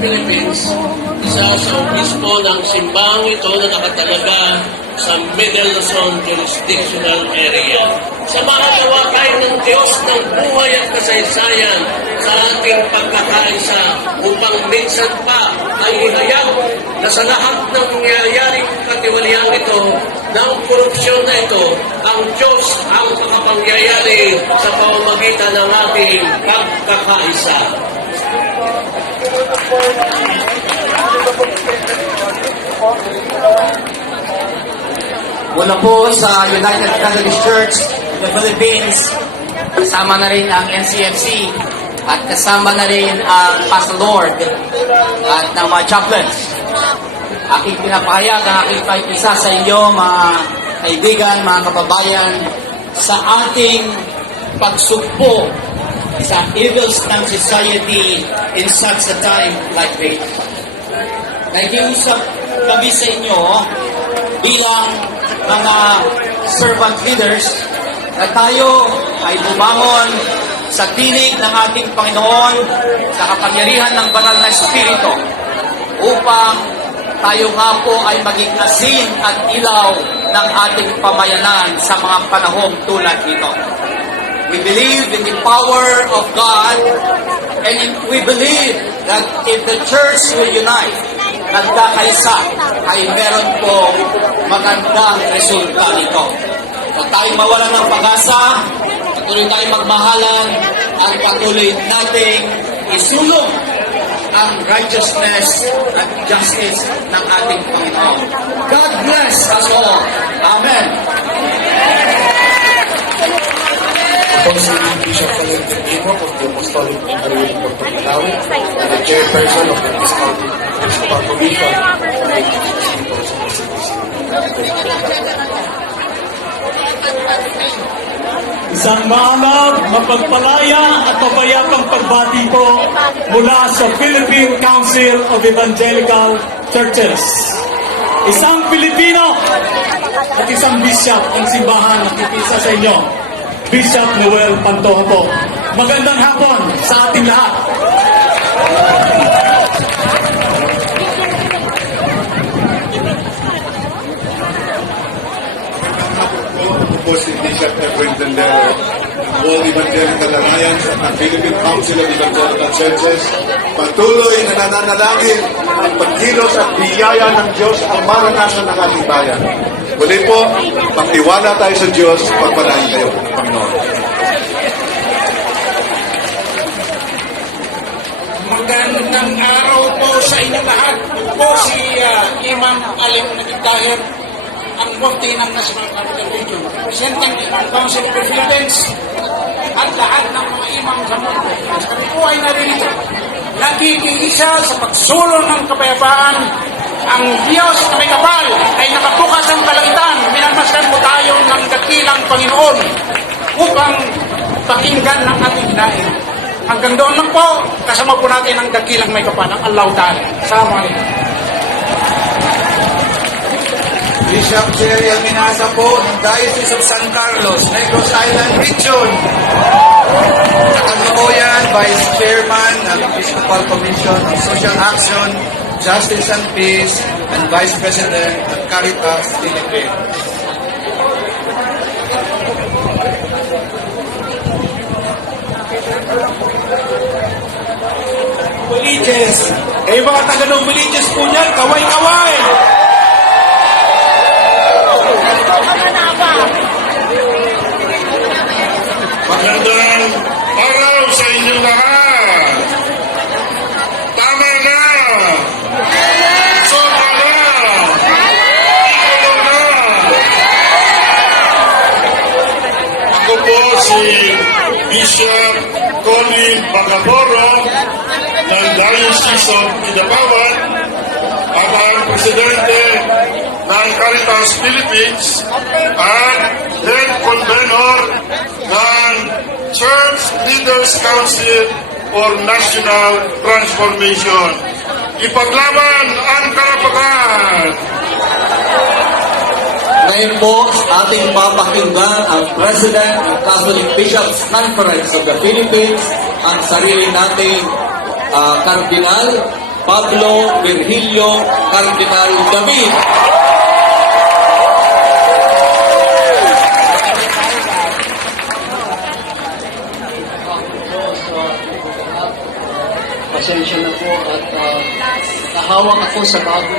Philippines, isa sa obispo ng simbahang ito na nakatalaga sa Middle Luzon Jurisdictional Area. Samahan tayo ng Diyos ng buhay at kasaysayan sa ating pagkakaisa upang minsan pa ay ihayag na sa lahat ng nangyayaring katiwaliang ito ng korupsyon na ito, ang Diyos ang makapangyayari sa pamamagitan ng ating pagkakaisa. Mula po sa United Catholic Church in the Philippines, kasama na rin ang NCFC at kasama na rin ang Pastor Lord at ng mga chaplains. Aking pinapahayag ang aking paikisa sa inyo, mga kaibigan, mga kababayan, sa ating pagsugpo sa evils ng society in such a time like this. Nakikiusap kami sa inyo bilang mga servant leaders na tayo ay bumangon sa tinig ng ating Panginoon sa kapangyarihan ng banal na Espiritu upang tayo nga po ay maging asin at ilaw ng ating pamayanan sa mga panahong tulad nito. We believe in the power of God, and we believe that if the church will unite, nagkakaisa, ay meron po magandang resulta nito. At tayo mawalan ng pag-asa, patuloy tayong magmahalan, at patuloy nating isulong ang righteousness at justice ng ating Panginoon. God bless us all. Amen. Ako si Bishop Valentin Dimo of the Apostolic Embassy of Puerto Malawi, the chairperson of the Episcopal Commission of the Isang maalam, mapagpalaya at mapayapang pagbati po mula sa Philippine Council of Evangelical Churches. Isang Pilipino at isang bishop ang simbahan nakikisa sa inyo. Bishop Noel Pantoja po. Magandang hapon sa ating lahat. Ako po si Bishop Edwin Tendero, World Evangelical Alliance at ang Philippine Council of Evangelical Churches. Patuloy na nananalangin ang pagkilos at biyaya ng Diyos ang maranasan ng ating bayan. Muli po, magtiwala tayo sa Diyos, pagpalain kayo, Panginoon. Magandang araw po sa inyo lahat. Po si Imam Alim Nagitahir, ang mufti ng National Capital Region, representing Imam Council of the Philippines, at lahat ng mga imam sa mundo. Kami po ay naririto, nakikiisa sa pagsulong ng kapayapaan. Ang Diyos na may kapal ay nakabukas ang kalangitan. Minamasdan po tayo ng dakilang Panginoon upang pakinggan ng ating hinain. Hanggang doon lang po, kasama po natin ang dakilang may kapal, ang Allah Ta'ala. Assalamualaikum. Bishop Jerry Alminasa po ng Diocese of San Carlos, Negros Island Region. At ang Maboyan, Vice Chairman ng Episcopal Commission on Social Action, Justice and Peace, and Vice President of Caritas Philippines. Religious. Kayo mga taga ng religious po niyan, kaway-kaway. Magandang araw sa inyong lahat. Tama na. Sobra na. Ikaw na. Ako po si Bishop Colin Bagaporo ng Diocese of Kidapawan at ang Presidente ng Caritas Philippines at Head Convenor ng Church Leaders Council for National Transformation. Ipaglaban ang karapatan! Ngayon po, ating papakinggan ang President ng Catholic Bishops Conference of the Philippines, ang sarili nating Kardinal Pablo Virgilio Cardinal David. Pasensya na po at nahawak ako sa bago